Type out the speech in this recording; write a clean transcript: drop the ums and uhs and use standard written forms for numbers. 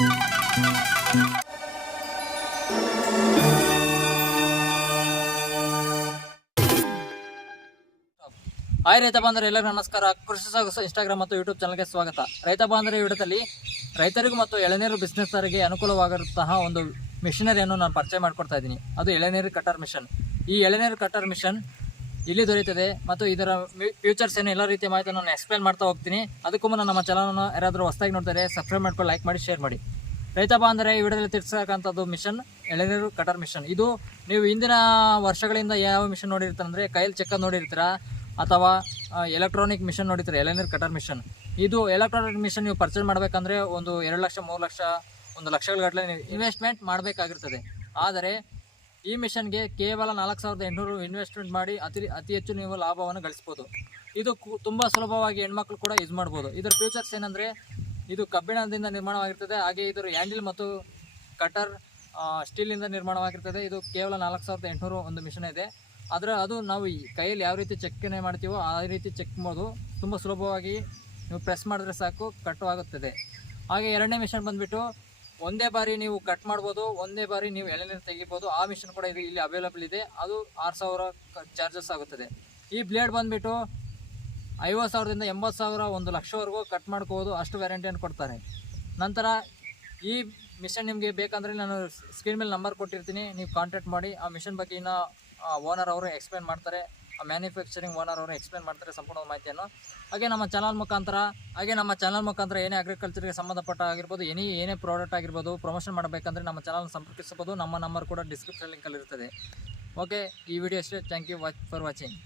Hi ರೈತ ಬಾಂಧವರೇ, ಎಲ್ಲರಿಗೂ ನಮಸ್ಕಾರ. ಕೃಷಿ ಸಾಗಸ ಇನ್ಸ್ಟಾಗ್ರಾಮ್ ಮತ್ತು ಯೂಟ್ಯೂಬ್ ಚಾನಲ್ಗೆ ಸ್ವಾಗತ. ರೈತ ಬಾಂಧವರ ವಿಡಿಯೋದಲ್ಲಿ ರೈತರಿಗೂ ಮತ್ತು ಎಳೆನೀರು ಬಿಸ್ನೆಸ್ಸರಿಗೆ ಅನುಕೂಲವಾಗಿರುವಂತಹ ಒಂದು ಮಿಷನರಿಯನ್ನು ನಾನು ಪರಿಚಯ ಮಾಡಿಕೊಡ್ತಾ ಇದ್ದೀನಿ. ಅದು ಎಳೆನೀರು ಕಟರ್ ಮಿಷನ್. ಈ ಎಳೆನೀರು ಕಟರ್ ಮಿಷನ್ ಇಲ್ಲಿ ದೊರೆಯುತ್ತದೆ ಮತ್ತು ಇದರ ಫ್ಯೂಚರ್ಸ್ ಏನು ಎಲ್ಲ ರೀತಿಯ ಮಾಹಿತಿಯನ್ನು ನಾನು ಎಕ್ಸ್ಪ್ಲೇನ್ ಮಾಡ್ತಾ ಹೋಗ್ತೀನಿ. ಅದಕ್ಕೂ ಮುನ್ನ ನಮ್ಮ ಚಾನಲನ್ನು ಯಾರಾದರೂ ಹೊಸದಾಗಿ ನೋಡ್ತಾರೆ ಸಬ್ಸ್ಕ್ರೈಬ್ ಮಾಡ್ಕೊಂಡು ಲೈಕ್ ಮಾಡಿ ಶೇರ್ ಮಾಡಿ. ರೈತ ಬಾಂಧವರೇ, ಈ ವಿಡಿಯೋದಲ್ಲಿ ತಿಳಿಸತಕ್ಕಂಥದ್ದು ಮಿಷನ್ ಎಳೆನೀರು ಕಟರ್ ಮಿಷನ್. ಇದು ನೀವು ಹಿಂದಿನ ವರ್ಷಗಳಿಂದ ಯಾವ ಮಿಷನ್ ನೋಡಿರ್ತೀರ ಅಂದರೆ ಕೈಯಲ್ಲಿ ಚೆಕ್ಕ ನೋಡಿರ್ತೀರ ಅಥವಾ ಎಲೆಕ್ಟ್ರಾನಿಕ್ ಮಿಷನ್ ನೋಡಿರ್ತೀರ, ಎಳೆನೀರು ಕಟರ್ ಮಿಷನ್. ಇದು ಎಲೆಕ್ಟ್ರಾನಿಕ್ ಮಿಷನ್ ನೀವು ಪರ್ಚೇಸ್ ಮಾಡಬೇಕಂದ್ರೆ ಒಂದು 2 ಲಕ್ಷ 3 ಲಕ್ಷ 1 ಲಕ್ಷಗಟ್ಟಲೆ ಇನ್ವೆಸ್ಟ್ಮೆಂಟ್ ಮಾಡಬೇಕಾಗಿರ್ತದೆ. ಆದರೆ ಈ ಮಿಷನ್ಗೆ ಕೇವಲ 4800 ಇನ್ವೆಸ್ಟ್ಮೆಂಟ್ ಮಾಡಿ ಅತಿ ಹೆಚ್ಚು ನೀವು ಲಾಭವನ್ನು ಗಳಿಸ್ಬೋದು. ಇದು ತುಂಬ ಸುಲಭವಾಗಿ ಹೆಣ್ಮಕ್ಳು ಕೂಡ ಯೂಸ್ ಮಾಡ್ಬೋದು. ಇದರ ಫ್ಯೂಚರ್ಸ್ ಏನಂದರೆ ಇದು ಕಬ್ಬಿಣದಿಂದ ನಿರ್ಮಾಣವಾಗಿರ್ತದೆ. ಹಾಗೆ ಇದರ ಹ್ಯಾಂಡಲ್ ಮತ್ತು ಕಟರ್ ಸ್ಟೀಲಿಂದ ನಿರ್ಮಾಣವಾಗಿರ್ತದೆ. ಇದು ಕೇವಲ 4800 ಒಂದು ಮಿಷನ್ ಇದೆ. ಅದು ನಾವು ಕೈಯಲ್ಲಿ ಯಾವ ರೀತಿ ಚೆಕ್ಕನೆ ಮಾಡ್ತೀವೋ ಆ ರೀತಿ ಚೆಕ್ ಮಾಡೋದು. ತುಂಬ ಸುಲಭವಾಗಿ ನೀವು ಪ್ರೆಸ್ ಮಾಡಿದ್ರೆ ಸಾಕು ಕಟ್ಟುವಾಗುತ್ತದೆ. ಹಾಗೆ ಎರಡನೇ ಮಿಷನ್ ಬಂದುಬಿಟ್ಟು ಒಂದೇ ಬಾರಿ ನೀವು ಕಟ್ ಮಾಡ್ಬೋದು, ಒಂದೇ ಬಾರಿ ನೀವು ಎಳೆನೀರು ತೆಗಿಬೋದು. ಆ ಮಿಷನ್ ಕೂಡ ಇಲ್ಲಿ ಅವೈಲೇಬಲ್ ಇದೆ. ಅದು 6000 ಚಾರ್ಜಸ್ ಆಗುತ್ತದೆ. ಈ ಬ್ಲೇಡ್ ಬಂದುಬಿಟ್ಟು 50,000ದಿಂದ 80,000 1 ಲಕ್ಷವರೆಗೂ ಕಟ್ ಮಾಡ್ಕೋಬೋದು. ಅಷ್ಟು ವ್ಯಾರಂಟಿಯನ್ನು ಕೊಡ್ತಾರೆ. ನಂತರ ಈ ಮಿಷನ್ ನಿಮಗೆ ಬೇಕಂದರೆ ನಾನು ಸ್ಕ್ರೀನ್ ಮೇಲೆ ನಂಬರ್ ಕೊಟ್ಟಿರ್ತೀನಿ, ನೀವು ಕಾಂಟ್ಯಾಕ್ಟ್ ಮಾಡಿ. ಆ ಮಿಷನ್ ಬಗ್ಗೆ ಇನ್ನೂ ಓನರ್ ಅವರು ಎಕ್ಸ್ಪ್ಲೇನ್ ಮಾಡ್ತಾರೆ. ಮ್ಯಾನುಫ್ಯಾಕ್ಚರಿಂಗ್ ಓನರ್ ಅವರು ಎಕ್ಸ್ಪ್ಲೇನ್ ಮಾಡ್ತಾರೆ ಸಂಪೂರ್ಣ ಮಾಹಿತಿಯನ್ನು. ಹಾಗೆ ನಮ್ಮ ಚಾನಲ್ ಮುಖಾಂತರ ಏನೇ ಅಗ್ರಿಕಲ್ಚರ್ಗೆ ಸಂಬಂಧಪಟ್ಟ ಆಗಿರ್ಬೋದು, ಏನೇ ಪ್ರಾಡಕ್ಟ್ ಆಗಿರ್ಬೋದು ಪ್ರಮೋಷನ್ ಮಾಡಬೇಕಂದ್ರೆ ನಮ್ಮ ಚಾನಲ್ನ ಸಂಪರ್ಕಿಸಬಹುದು. ನಮ್ಮ ನಂಬರ್ ಕೂಡ ಡಿಸ್ಕ್ರಿಪ್ಷನ್ ಲಿಂಕಲ್ಲಿ ಇರ್ತದೆ. ಓಕೆ, ಈ ವಿಡಿಯೋ ಅಷ್ಟೇ. Thank you for watching.